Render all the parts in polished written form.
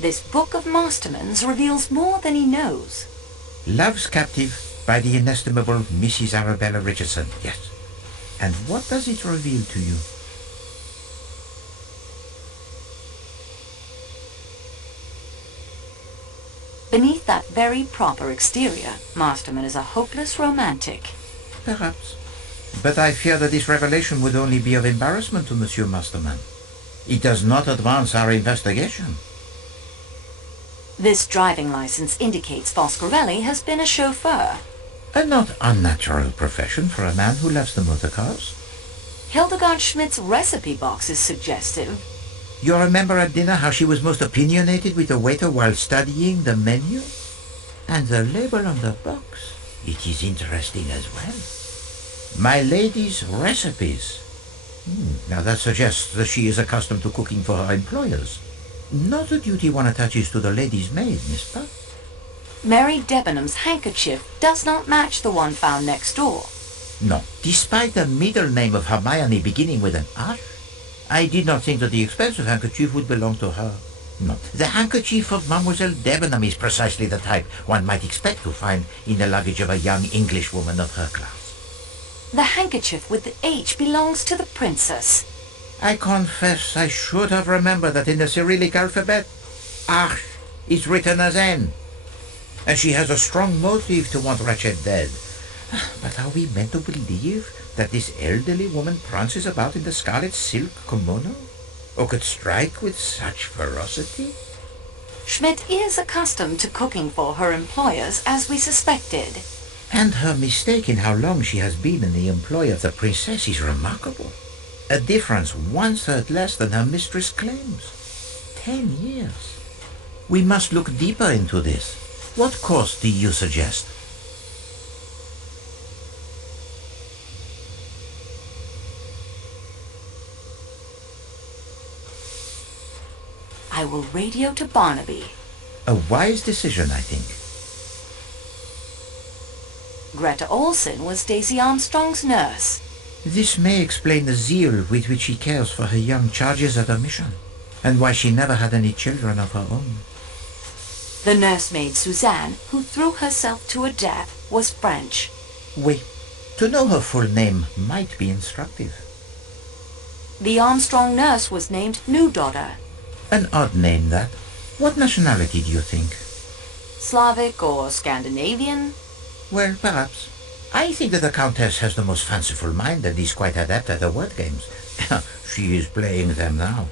This book of Masterman's reveals more than he knows. Love's Captive by the inestimable Mrs. Arabella Richardson, yes. And what does it reveal to you? Beneath that very proper exterior, Masterman is a hopeless romantic. Perhaps. But I fear that this revelation would only be of embarrassment to Monsieur Masterman. It does not advance our investigation. This driving license indicates Foscarelli has been a chauffeur. A not unnatural profession for a man who loves the motor cars. Hildegard Schmidt's recipe box is suggestive. You remember at dinner how she was most opinionated with the waiter while studying the menu? And the label on the box, it is interesting as well. My lady's recipes. Now that suggests that she is accustomed to cooking for her employers. Not a duty one attaches to the lady's maid, n'est-ce pas? Mary Debenham's handkerchief does not match the one found next door. No, despite the middle name of Hermione beginning with an H, I did not think that the expensive handkerchief would belong to her. No, the handkerchief of Mademoiselle Debenham is precisely the type one might expect to find in the luggage of a young Englishwoman of her class. The handkerchief with the H belongs to the princess. I confess I should have remembered that in the Cyrillic alphabet, H is written as N. And she has a strong motive to want Ratchet dead. But are we meant to believe that this elderly woman prances about in the scarlet silk kimono? Or could strike with such ferocity? Schmidt is accustomed to cooking for her employers, as we suspected. And her mistake in how long she has been in the employ of the princess is remarkable. A difference 1/3 less than her mistress claims. 10 years. We must look deeper into this. What course do you suggest? I will radio to Barnaby. A wise decision, I think. Greta Olsen was Daisy Armstrong's nurse. This may explain the zeal with which she cares for her young charges at her mission, and why she never had any children of her own. The nursemaid Suzanne, who threw herself to her death, was French. Oui. To know her full name might be instructive. The Armstrong nurse was named New Daughter. An odd name, that. What nationality do you think? Slavic or Scandinavian? Well, perhaps. I think that the Countess has the most fanciful mind and is quite adept at the word games. She is playing them now.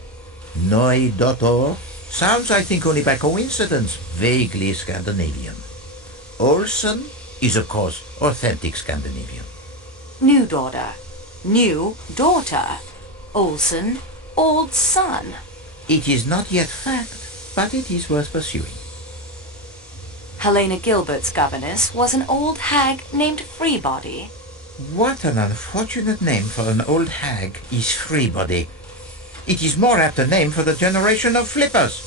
Noi Daughter sounds, I think, only by coincidence, vaguely Scandinavian. Olsen is, of course, authentic Scandinavian. New Daughter. New Daughter. Olsen. Old Son. It is not yet fact, but it is worth pursuing. Helena Gilbert's governess was an old hag named Freebody. What an unfortunate name for an old hag is Freebody. It is more apt a name for the generation of flippers.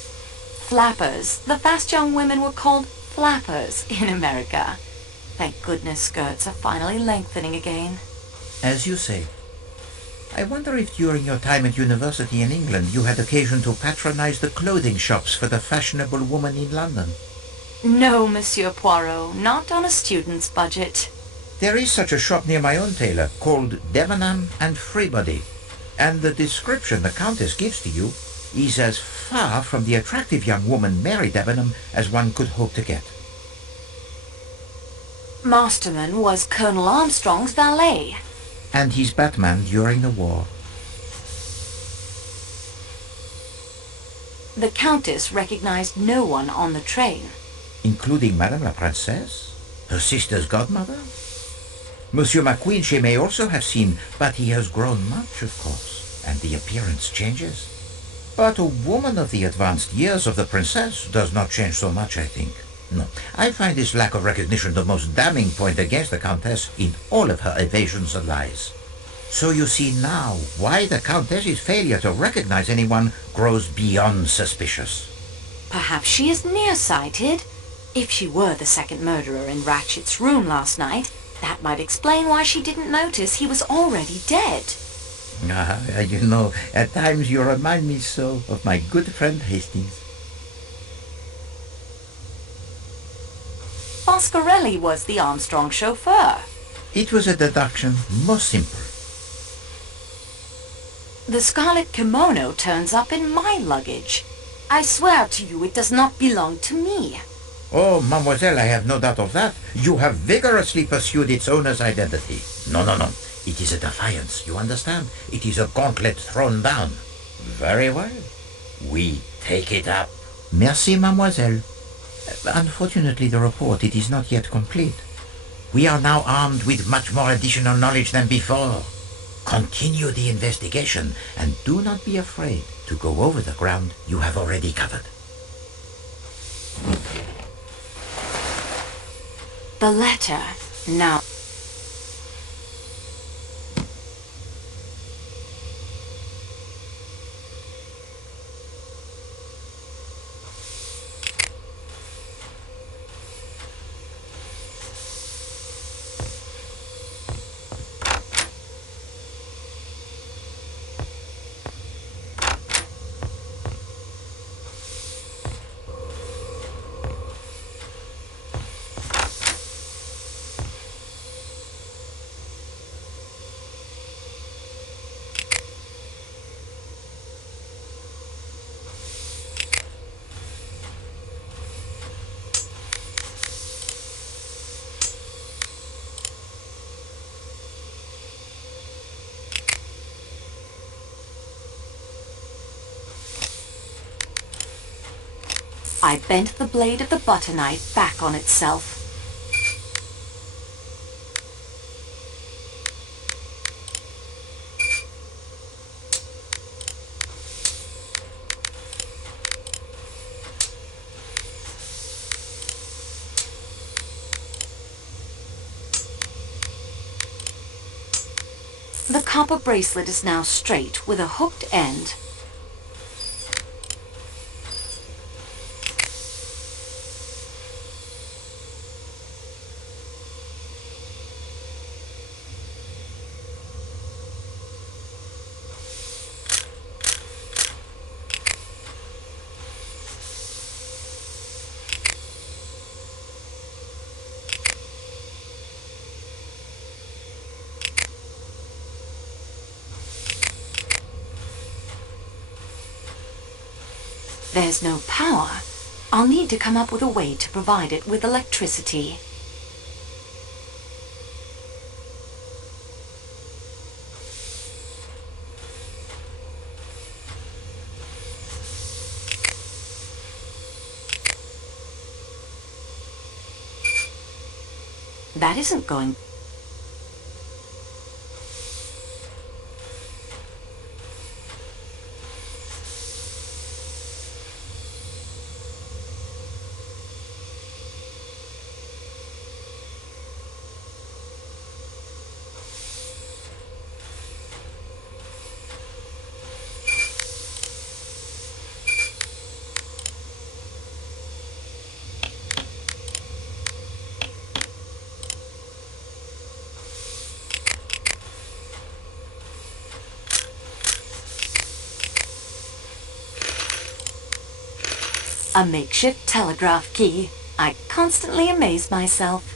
Flappers. The fast young women were called flappers in America. Thank goodness skirts are finally lengthening again. As you say. I wonder if during your time at university in England you had occasion to patronize the clothing shops for the fashionable woman in London. No, Monsieur Poirot, not on a student's budget. There is such a shop near my own tailor called Debenham and Freebody, and the description the Countess gives to you is as far from the attractive young woman Mary Debenham as one could hope to get. Masterman was Colonel Armstrong's valet. And his Batman during the war. The Countess recognized no one on the train. Including Madame la Princesse, her sister's godmother. Monsieur McQueen she may also have seen, but he has grown much, of course, and the appearance changes. But a woman of the advanced years of the princess does not change so much, I think. No, I find this lack of recognition the most damning point against the Countess in all of her evasions and lies. So you see now why the Countess's failure to recognize anyone grows beyond suspicious. Perhaps she is nearsighted. If she were the second murderer in Ratchet's room last night, that might explain why she didn't notice he was already dead. You know, at times you remind me so of my good friend Hastings. Foscarelli was the Armstrong chauffeur. It was a deduction most simple. The scarlet kimono turns up in my luggage. I swear to you it does not belong to me. Oh, mademoiselle, I have no doubt of that. You have vigorously pursued its owner's identity. No, no, no. It is a defiance, you understand? It is a gauntlet thrown down. Very well. We take it up. Merci, mademoiselle. Unfortunately, the report, it is not yet complete. We are now armed with much more additional knowledge than before. Continue the investigation, and do not be afraid to go over the ground you have already covered. The letter. Now, I bent the blade of the butter knife back on itself. The copper bracelet is now straight with a hooked end. There's no power. I'll need to come up with a way to provide it with electricity. That isn't going... A makeshift telegraph key. I constantly amaze myself.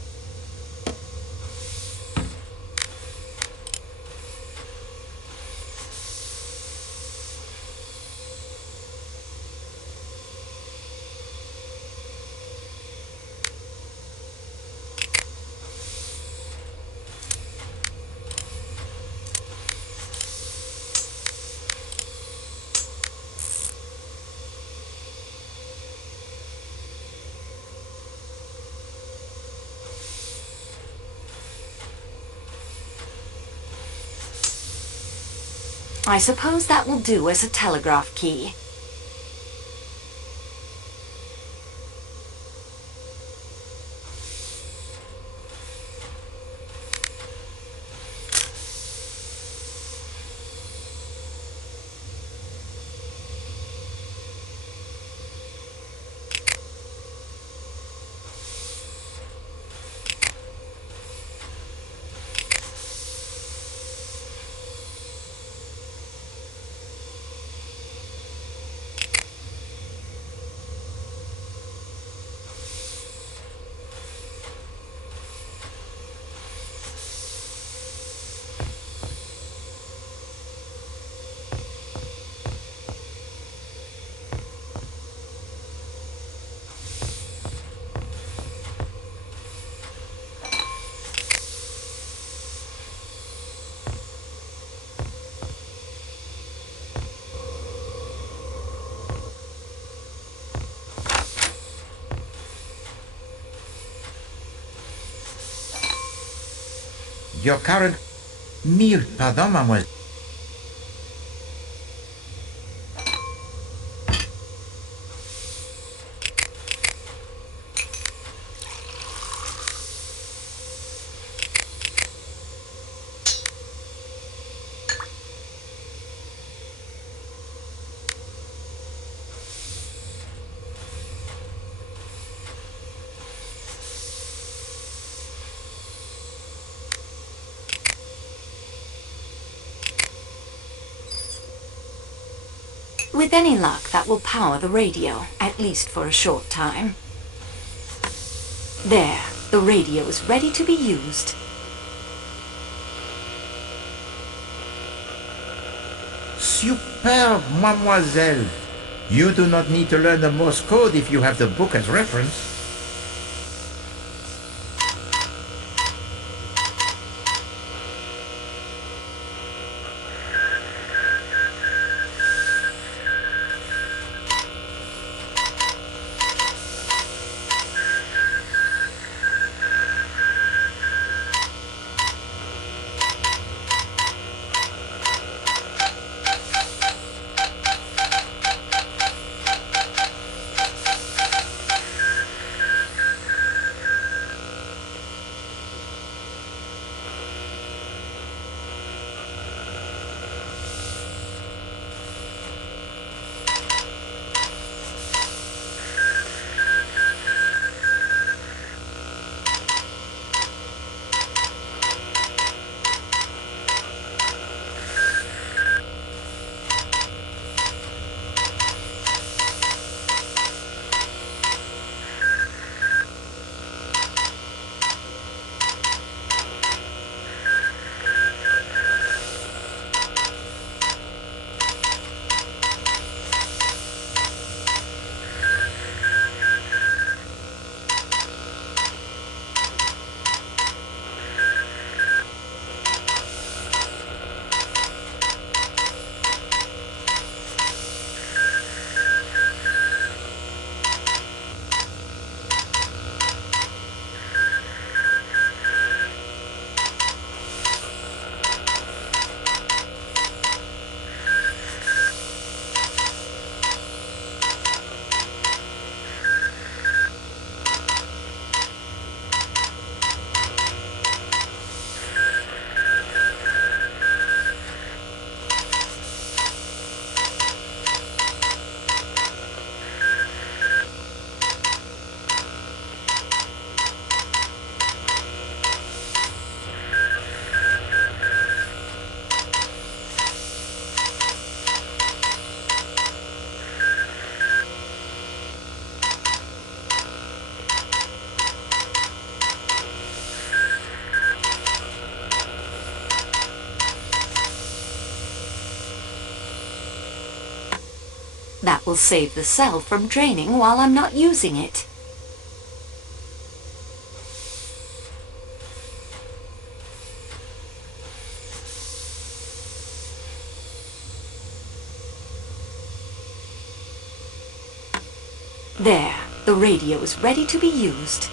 I suppose that will do as a telegraph key. Your current... Mille pardon, mademoiselle. With any luck, that will power the radio, at least for a short time. There, the radio is ready to be used. Superb, mademoiselle. You do not need to learn the Morse code if you have the book as reference. That will save the cell from draining while I'm not using it. There, the radio is ready to be used.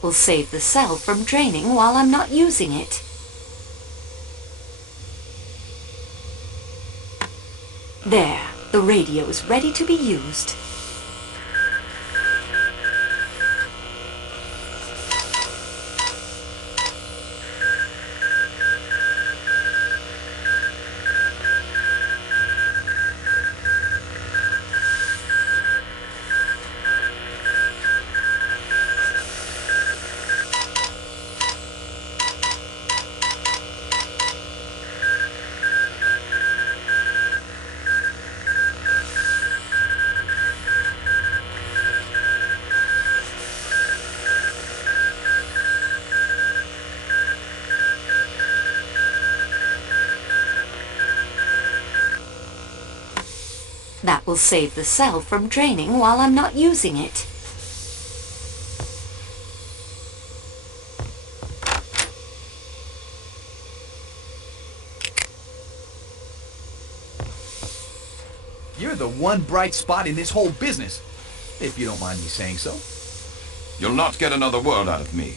That will save the cell from draining while I'm not using it. There, the radio is ready to be used. That will save the cell from draining while I'm not using it. You're the one bright spot in this whole business, if you don't mind me saying so. You'll not get another word out of me.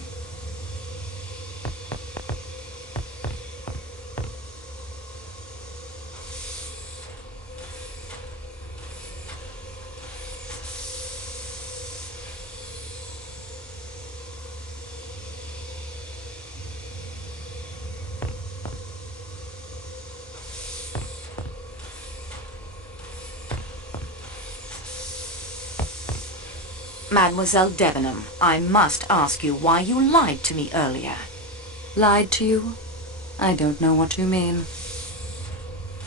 Mademoiselle Debenham, I must ask you why you lied to me earlier. Lied to you? I don't know what you mean.